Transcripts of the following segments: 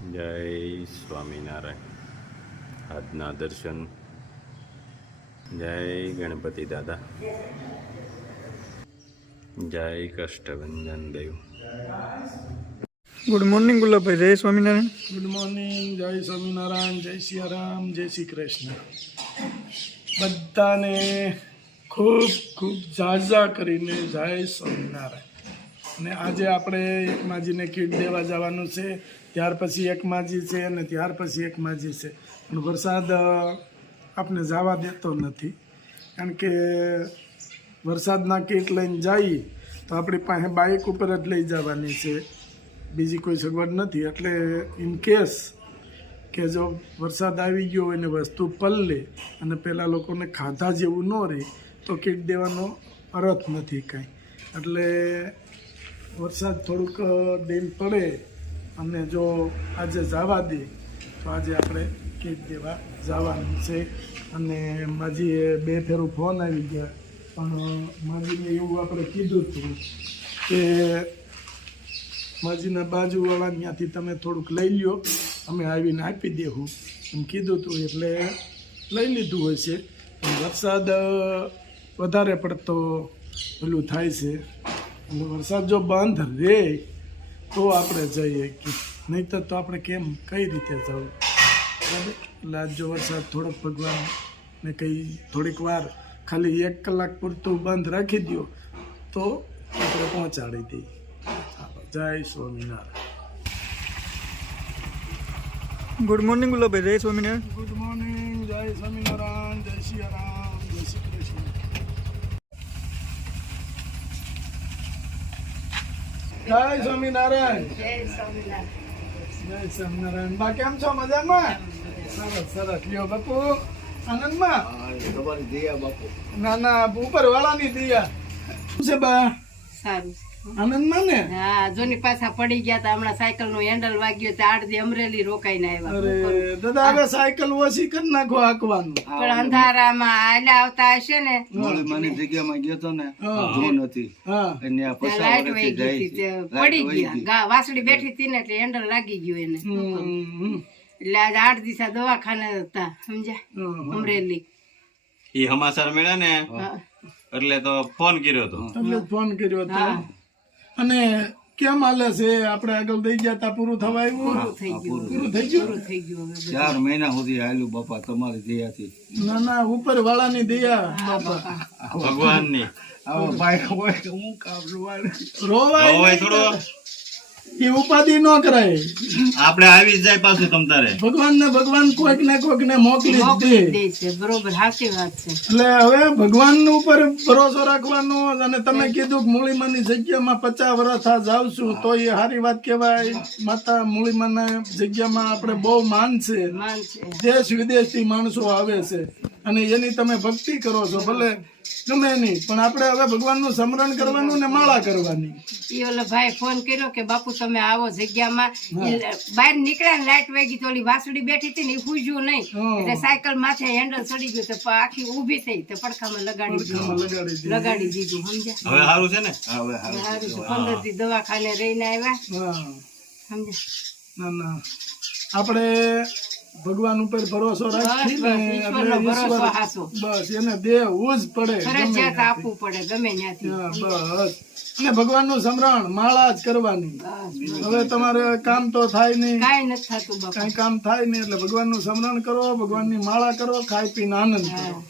જય સ્વામિનારાયણ. આજના દર્શન. જય ગણપતિ દાદા. જય કષ્ટભંજન દેવ. Good morning Gulabbhai. જય સ્વામિનારાયણ. Good morning. જય સ્વામિનારાયણ. જય સિયારામ. જય શ્રી કૃષ્ણ. બધાને ખૂબ ખૂબ ઝાઝા કરીને જય સ્વામિનારાયણ. અને આજે આપણે એક માજીને કીટ દેવા જવાનું છે. ત્યાર પછી એક માજી છે અને ત્યાર પછી એક માજી છે. પણ વરસાદ આપણે જવા દેતો નથી, કારણ કે વરસાદના કીટ લઈને જઈએ તો આપણી પાસે બાઇક ઉપર જ લઈ જવાની છે, બીજી કોઈ સગવડ નથી. એટલે ઇન કેસ કે જો વરસાદ આવી ગયો હોય ને વસ્તુ પલળે અને પેલા લોકોને ખાધા જેવું ન રહે તો કીટ દેવાનો અર્થ નથી કાંઈ. એટલે વરસાદ થોડુંક ડીમ પડે અને જો આજે જવા દે તો આજે આપણે કીટ દેવા જવાનું છે. અને માજીએ 2 ફેરું ફોન આવી ગયા, પણ માજીને એવું આપણે કીધું હતું કે માજીના બાજુવાળા ત્યાંથી તમે થોડુંક લઈ લ્યો, અમે આવીને આપી દેવું એમ કીધું હતું. એટલે લઈ લીધું હોય છે. વરસાદ વધારે પડતો પેલું થાય છે, એટલે વરસાદ જો બંધ રહે તો આપણે જઈએ, નહીંતર તો આપણે કેમ કઈ રીતે જવું. બરાબર. એટલે આજ જો વરસાદ થોડોક ભગવાનને કંઈ થોડીક વાર ખાલી 1 કલાક પૂરતું બંધ રાખી દો તો આપણે પહોંચાડી દઈએ. જય સ્વામિનારાયણ. Good morning Gulabbhai. જય સ્વામિનારાયણ. Good morning. જય સ્વામિનારાયણ. જય સિયારામ. જય શ્રી કૃષ્ણ. જય સ્વામિનારાયણ. જય સ્વામિનારાયણ. બા કેમ છો? મજામાં? સરસ સરસ. લ્યો બાપુ આનંદમાં? તમારી દયા બાપુ. ના ના, ઉપર વાળાની દયા. શું છે બા? સારું. આનંદમાં ને? હા, જોની પાછા પડી ગયા તા. હમણાં સાયકલ નું હેન્ડલ વાગ્યું તો 8 દી અમરેલી રોકાઈને આવ્યા. અરે દાદા, હવે સાયકલ ઓછી કરી નાખો હાંકવાનું. પણ અંધારામાં આલ્યા આવતા હશે ને, મોળી માની જગ્યામાં ગયો તો ને, જો નથી હા અને આ પસાર લાઈટ વરસથી વહી જાય ગઈ છે. હતી, પડી ગયા. વાસળી બેઠી હતી ને એટલે હેન્ડલ લાગી ગયું એને. એટલે આજ 8 દિવસ દવાખાને હતા, સમજ્યા, અમરેલી. એ સમાચાર મળ્યા ને હા. એટલે તો ફોન કર્યો હતો. એટલે ફોન કર્યો હતો. અને કેમ હાલે છે? આપણે આગળ દઈ ગયા તા, પૂરું થવા આવ્યું? પૂરું થઈ ગયું. પૂરું થઈ ગયું? પૂરું થઈ ગયું હવે. 4 મહિના સુધી હાલ્યું બાપા તમારી દયાથી. ના ના, ઉપર વાળાની દયા બાપા. ભગવાનની આવા બાઈક હોય કે હું કામ જોવાય. રોવાય હોય નહીં થોડો. તો એ ઉપાધિ ન કરાય. આપણે આવી જ જાય પાછું તમ તારે. ભગવાન કોઈક ને મોકલી જ મોકલી દે. દે છે. બરોબર, સાચી વાત છે. એટલે હવે ભગવાન ઉપર ભરોસો રાખવાનો. અને તમે કીધું કે મૂળીમાની જગ્યામાં 50 વર્ષ આ જાવ છું તો એ સારી વાત કહેવાય. માતા મૂળીમાના જગ્યામાં આપણે બહુ માન છે. માન છે. દેશ વિદેશથી માણસો આવે છે અને એની તમે ભક્તિ કરો છો, ભલે ગમે નહીં, પણ આપણે હવે ભગવાનનું સ્મરણ કરવાનું ને માળા કરવાની. ઈ ઓલો ભાઈ ફોન કર્યો કે બાપુ તમે આવો જગ્યામાં. બહાર નીકળ્યા ને લાઈટ વાગી તો ઓલી વાસળી બેઠી હતી ને એ પૂજ્યું નહીં, એટલે સાયકલ માથે હેન્ડલ ચડી ગયું તો આખી ઊભી થઈ તો પડખામાં લગાડી દીધું. સમજ્યા? હવે સારું છે ને? હવે સારું છે. 15 દી દવાખાને રહીને આવ્યા. હા. સમજ્યા? ના ના, આપણે ભગવાન ઉપર ભરોસો રાખી ને ઈશ્વરનો ભરોસો હાચો. બસ એને દેવું જ પડે. ફરજિયાત આપવું પડે ગમે ત્યાંથી. હા, બસ. અને ભગવાનનું સ્મરણ માળા જ કરવાની. હવે તમારે કામ તો થાય નહીં, કાંઈ નથી થતું બાપા. કઈ કામ થાય નહીં, એટલે ભગવાનનું સ્મરણ કરો, ભગવાનની માળા કરો, ખાઈ પીને આનંદ કરો.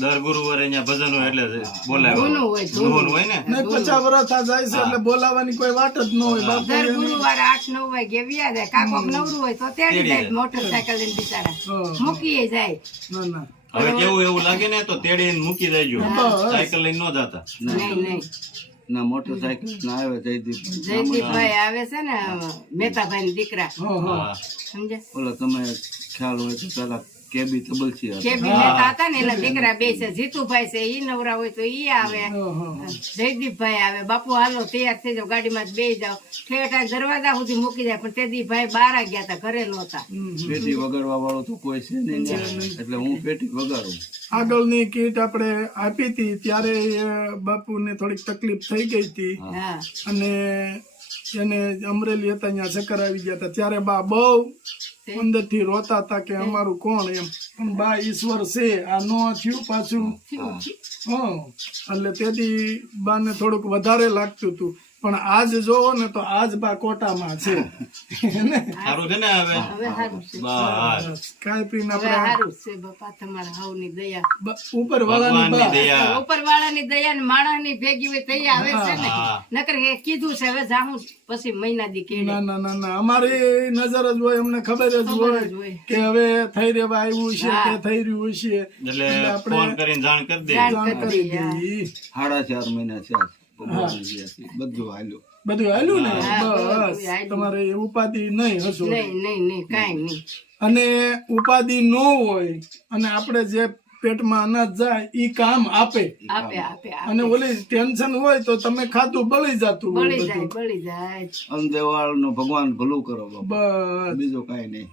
દર ગુરુવારે અહીંયા ભજન હોય એટલે બોલાવે. ધૂનું હોય, ધૂન હોય ને. ને 50 વર્ષ આ જાય છે એટલે બોલાવાની કોઈ વાત જ ન હોય. બાપુ દર ગુરુવારે 8-9 વાગે વ્યા જાય. કાકોક નવરું હોય તો તેડી જાય મોટરસાયકલ લઈને બિચારા મૂકીએ જાય. ના ના, હવે કેવું એવું લાગે ને તો તેડીને મૂકી દેજો, સાયકલ લઈને ન જતા. નહીં. ના મોટરસાયકલ ના આવે જયદીપભાઈ આવે છે ને, મહેતાભાઈ ના દીકરા. હા. સમજ્યા? ઓલો તમે ખ્યાલ હોય તો પેલા કેબી તબલસી હતા. કેબી મહેતા હતા ને એના દીકરા 2 છે. જીતુભાઈ છે, ઈ નવરા હોય તો ઈ આવે. જયદીપભાઈ આવે. બાપુ હાલો તૈયાર થઈ જાવ, ગાડીમાં જ બેસી જાવ. ઠેઠા દરવાજા સુધી મૂકી જાય. પણ તે દી ભાઈ બહાર ગયા હતા, ઘરે નહોતા. પેટી વગાડવા વાળો તો કોઈ છે નહીં ત્યાં. એટલે હું પેટી વગાડું. આગળની કીટ આપણે આપી હતી ત્યારે બાપુને થોડીક તકલીફ થઈ ગઈ હતી હા. અને એને અમરેલી હતા ત્યાં ચક્કર આવી ગયા હતા ત્યારે બા બહુ અંદરથી રોતા હતા કે અમારું કોણ એમ પણ બા ઈશ્વર છે આ નો થયું પાછું એટલે તેથી બાને થોડુંક વધારે લાગતું હતું પણ આજ જોવો ને તો આજ બા કોટામાં છે સારું છે ને હવે હવે સારું છે બસ કાંઈ પીને હવે આપણે સારું છે બાપા તમારા હાવની દયા ઉપર વાળાની ભગવાનની બા દયા ઉપરવાળાની દયા ને માણસની ભેગી હોય તઈ આવે છે ને હા. નકર એ કીધું છે હવે જાહું પછી મહિના દી કેડે ના ના ના ના અમારી નજર જ હોય અમને ખબર જ હોય જ હોય. કે હવે થઈ રહેવા આવ્યું છે કે થઈ રહ્યું છે એટલે ફોન કરીને જાણ કરી દે જાણ જાણ કરી દઈએ 4.5 મહિના થયા છે. ભગવાનની દયાથી બધું હાલ્યું. બધું હાલ્યું ને હા, બધું બસ હાલ્યું. તમારે ઉપાધિ નહીં હશો નહીં કાંઈ નહીં અને ઉપાધિ ન હોય અને આપણે જે પેટમાં અનાજ જાય ઈ કામ આપે આપે આપે આપે. અને ઓલી ટેન્શન હોય તો તમે ખાતું બળી જતું હોય બળી જાય અંદેવાળનું ભગવાન ભલું કરો બાપા. બસ બીજું કાંઈ નહીં.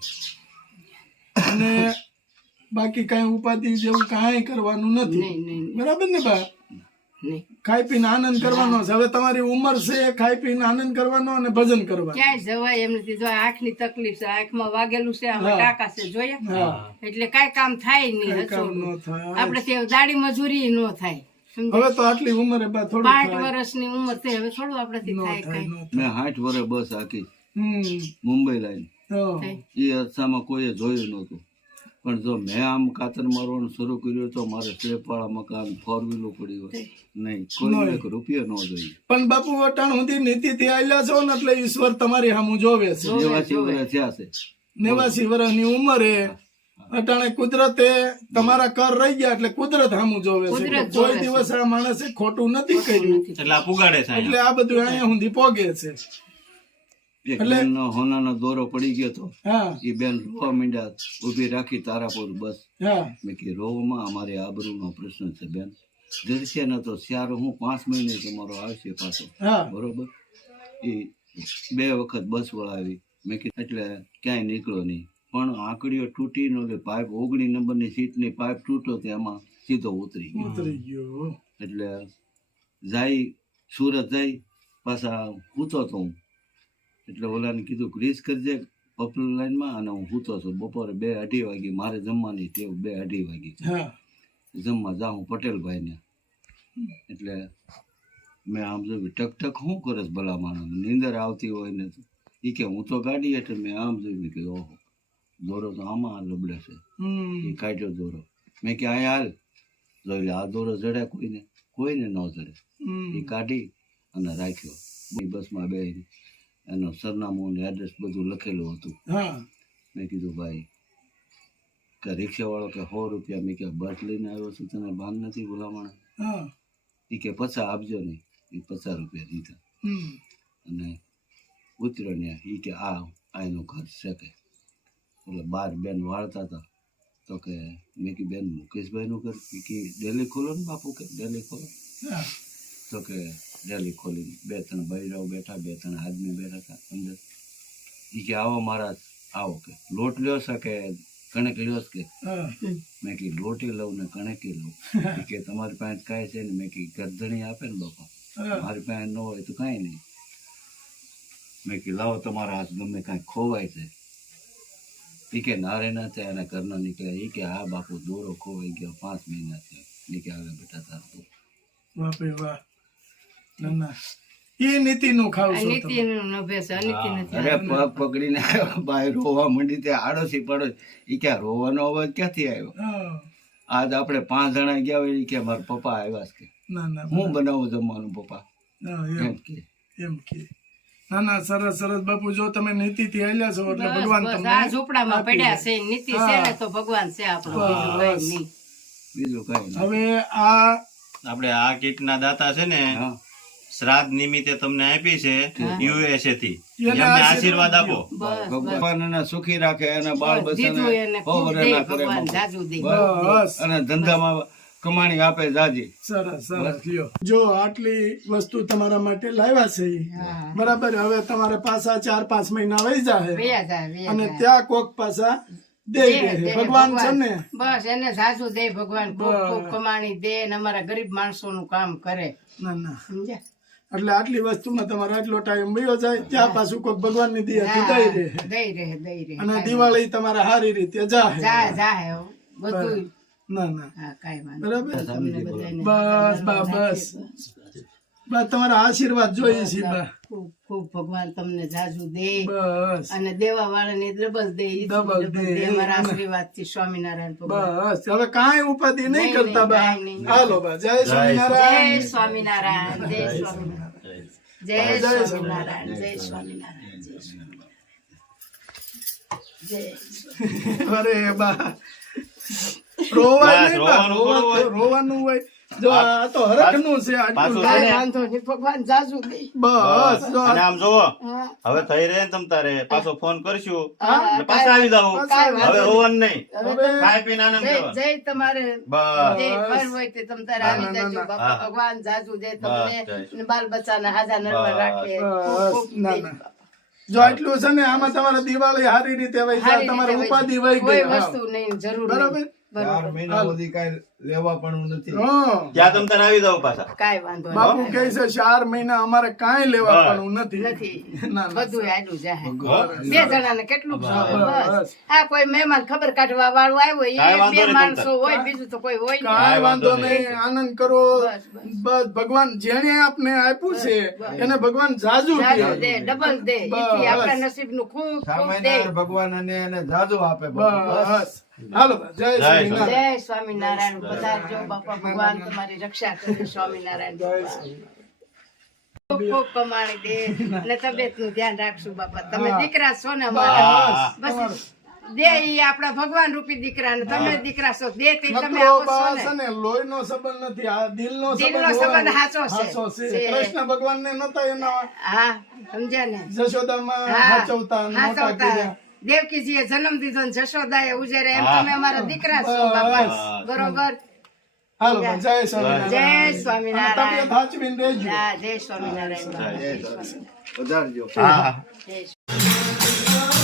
અને બાકી કાંઈ ઉપાધિ જેવું કાંઈ કરવાનું નથી નહીં બરાબર ને બા નહીં ખાઈ પીને આનંદ કરવાનો છે હવે તમારી ઉંમર છે ખાઈ પીને આનંદ કરવાનો અને ભજન કરવાનું ક્યાંય જવાય એમ નથી જો આંખની તકલીફ છે આંખમાં વાગેલું છે આમાં ટાંકા છે જોયા હા એટલે કાંઈ કામ થાય નહીં કામ હચોડું. ન થાય આપણે તે દાડી મજૂરી ન થાય સમજ્યા? હવે તો આટલી ઉંમરે બા થોડું 5 વર્ષની ઉંમર છે હવે થોડું આપણાથી થાય કાંઈ મેં 60 વર્ષ બસ હાકી હમ મુંબઈ લાઈન. હા. એ અરસામાં કોઈએ જોયું નહોતું પણ જો મેં આમ કાતર મારવાનું શરૂ કર્યું તો મારે સ્લેપવાળા મકાન 4 વ્હીલો પડી હોય નહીં કોઈ એક રૂપિયો ન જોઈએ. પણ બાપુ વટાણ સુધી નીતિથી આલ્યા છો ને એટલે ઈશ્વર તમારી સામું જોવે છે 89 વર્ષ થયા છે. 89 વર્ષની ઉંમરે અટાણે કુદરતે તમારા કર રહી ગયા એટલે કુદરત સામું જોવે છે કે કોઈ દિવસ આ માણસે ખોટું નથી કર્યું એટલે આ પુગાડે છે એટલે આ બધું અહીંયા સુધી પોગે છે એક બેનનો હોનાનો દોરો પડી ગયો તો હા એ બેન રોવા માંડ્યા ઉભી રાખી તારાપુર બસ. હા મેં કીધું રોવામાં અમારી આબરૂનો પ્રશ્ન છે બેન જરશે ને તો સ્યારો હું 5 મહિને તમારો આવશે પાછો હા બરોબર. એ 2 વખત બસ વળાવી મેં કીધું એટલે ક્યાંય નીકળ્યો નહીં પણ આંકડીઓ તૂટી નો પાઇપ 19 નંબરની સીટની પાઇપ તૂટ્યો તેમાં સીધો ઉતરી ગયો. ઉતરી ગયો એટલે જાય સુરત જાય પાછા સૂતો તો હું એટલે ઓલાને કીધું ગ્રીસ કરજે પોપ્યુલર લાઈનમાં અને હું સૂતો છું બપોરે 2-2:30 વાગે મારે જમવાની ટેવ 2-2:30 વાગે હા જમવા જાઉં પટેલભાઈને એટલે મેં આમ જોયું ટક ટક શું કરે છે ભલા માણસ નીંદર આવતી હોય ને એ કે હું તો ગાડી હેઠળ મેં આમ જોયું કે ઓહો દોરો તો આમાં લબડે છે એ કાઢ્યો દોરો મેં કે અહીંયા હાલ જોઈ લે આ દોરો જડે કોઈને ન જડે એ કાઢી અને રાખ્યો બસમાં બેસીને એનો સરનામું ને એડ્રેસ બધું લખેલું હતું. હા મેં કીધું ભાઈ કે રિક્ષાવાળો કે 100 રૂપિયા મેં કે બસ લઈને આવ્યો છું તને ભાન નથી ભલામણ હા એ કે 50 આપજો નહીં એ 50 રૂપિયા દીધા અને ઉતર્યો ને એ કે આ એનું ઘર છે કે એટલે 12 બેન વાળતા હતા તો કે મેં કે બેન મુકેશભાઈનું ઘર કે ડેલી ખોલો ને બાપુ કે ડેલી ખોલો તો કે ડેલી ખોલીને 2-3 બૈરાઓ બેઠા 2-3 આદમી બેઠા હતા અંદર એ કે આવો મહારાજ આવો કે લોટ લ્યો છે કે કણક લ્યો છે કે મેં કે લોટી લઉં ને કણકી લઉં કે તમારી પાસે કાંઈ છે ને મેં કે ગરદણી આપે ને બાપા મારી પાસે ન હોય તો કાંઈ નહીં મેં કે લાવો તમારા હાથ ગમે કાંઈ ખોવાય છે એ કે નારે ના થયા એના ઘરના નીકળ્યા એ કે હા બાપુ દોરો ખોવાઈ ગયો 5 મહિના થયા એ કે આવે બેટા તારું બાપરે વાહ ના ના એ નીતિનું ખાવ છો તમે. નીતિનું નભે છે અનિતિ નથી અરે પગ પકડીને બાય રોવા માંડી તે આડોશી પડોશી એ કે રોવાનો અવાજ ક્યાંથી આવ્યો હા. આજ આપણે 5 જણા ગયા હોય એ કે મારા પપ્પા આવ્યા છે કે ના ના હું બનાવું જમવાનું પપ્પા હા, એમ કે એમ કે ના ના સરસ સરસ બાપુ જો તમે નીતિથી આલ્યા છો એટલે ભગવાન બસ તમને આ ઝૂંપડામાં પડ્યા છે નીતિ છે ને તો ભગવાન છે આપણો બીજું કઈ નહીં બીજું કાંઈ નહીં. હવે આ આપણે આ કીટના દાતા છે ને હા શ્રાદ્ધ નિમિત્તે તમને આપી છે USA થી એને એમને આશીર્વાદ આપો ભગવાન એને સુખી રાખે અને બાળ દીધું એને ખૂબ દે ભગવાન જાજુ દે બસ અને ધંધામાં કમાણી આપે જાજી. સરસ સરસ લ્યો જો આટલી વસ્તુ તમારા માટે લાવ્યા છે ઈ. બરાબર હવે તમારે પાછા 4-5 મહિના વહી જાય વયા જાય વયા અને જાય. ત્યાં કોક પાછા દે દે ભગવાન છે ને બસ એને જાજુ દે ભગવાન ખૂબ ખૂબ કમાણી દે ને અમારા ગરીબ માણસોનું કામ કરે ના ના સમજ્યા એટલે આટલી વસ્તુમાં તમારો આટલો ટાઈમ વયો જાય ત્યાં પાછું કોઈ ભગવાનની દયાથી દઈ રહે દઈ રહે અને દિવાળી તમારે સારી રીતે જાહે જાહે હો. બધું ના ના હા કાંઈ વાંધો બરાબર તમને બધાને બસ તમારા આશીર્વાદ જોઈએ છે બા ખૂબ ખૂબ ભગવાન તમને જાજુ દે બસ અને દેવા વાળાને ડબલ દે ડબલ દે. મારા આશીર્વાદ થી સ્વામિનારાયણ ભગવાન બસ હવે કાંઈ ઉપાધિ નહીં કરતા બા કાંઈ નહીં. હાલો બા જય સ્વામિનારાયણ જય સ્વામિનારાયણ જય સ્વામિનારાયણ જય સ્વામિનારાયણ જય સ્વામિનારાયણ જય સ્વામિનારાયણ જય અરે બા રોવાય બસ, નહીં બા. રોવાનું થોડું હોય. રોવાનું હોય જો આ તો હરખનું છે આટલું પાછું કાંઈ વાંધો નહીં ભગવાન જાજુ દે બસ જો અને આમ જોવો હા. હવે થઈ રહે ને તમ તારે પાછો ફોન કરશું હા, એટલે પાછા આવી જાવ કાંઈ વાંધો હવે રોવાનું નહીં હવે ખાઈ પીને આનંદ જય લેવાનો. જય તમારે બસ જે ઘર હોય તે તમ તારે આવી જજો બાપા હા. ભગવાન જાજુ દે બસ, તમને જય. અને બાલ બચ્ચાને હાજા નરવા બસ. રાખે બસ. ખૂબ ખૂબ ના, દે ના. બાપા. જો આટલું છે ને આમાં તમારે દિવાળી સારી રીતે વહી જાય સારી તમારે રીતે ઉપાધિ વહી વહી જાય. ગઈ કોઈ વસ્તુ નહીં જરૂર બરાબર નહીં. બરાબર હા. ત્યાં તમ તારે આવી જાવ પાછા કાંઈ વાંધો બાપુ નહીં. કહે છે 4 મહિના અમારે કાંઈ લેવા બસ. પણ નથી નથી ના, ના. બધું આડું જાહે હો? બે જણાને કેટલું ભાવે બસ. બસ આ કોઈ મહેમાન ખબર કાઢવા વાળું આવ્યો કાંઈ એ વાંધો બે નહીં માણસો તમતાર. હોય બીજું તો કોઈ હોય નહીં કાંઈ વાંધો વાંધો નહીં આનંદ કરો બસ, બસ ભગવાન જેને આપને આપ્યું છે એને ભગવાન જાજુ જાજુ દે દે ડબલ દે બસ. ઈથી આપણા નસીબનું ખૂબ ખૂબ દે ભગવાન એને જાજુ આપે બસ હાલો જય સ્વામિનારાયણ જય સ્વામિનારાયણ પધારજો બાપા ભગવાન તમારી રક્ષા કરે સ્વામિનારાયણ ભગવાન ખૂબ ખૂબ કમાણી દે અને તબિયત નું ધ્યાન રાખશું બાપા તમે દીકરા છો ને અમારા બસ દે ઈ આપણા ભગવાન રૂપી દીકરા ને તમે દીકરા છો દે તે તમે નકરો આવો છો બા ને છે ને લોહીનો સંબંધ નથી આ દિલનો દિલનો સંબંધ સંબંધ હોય. સાચો છે. સાચો છે છે. કૃષ્ણ ભગવાન ને નતા એના હા સમજ્યા ને જશોદામાં હા હાચવતા અને મોટા હાચવતા કર્યા દેવકીજીએ જન્મ દીધો ને જશોદાએ ઉજેરે એમ હા. તમે અમારા દીકરા છો બાપા બરોબર હાલો બા, જય સ્વામિનારાયણ જય અને તબિયત સ્વામિનારાયણ સાચવીને રહેજો હા જય સ્વામિનારાયણ બાપા. જય સ્વામિનારાયણ. વધારજો હા જય સ્વામિનારાયણ.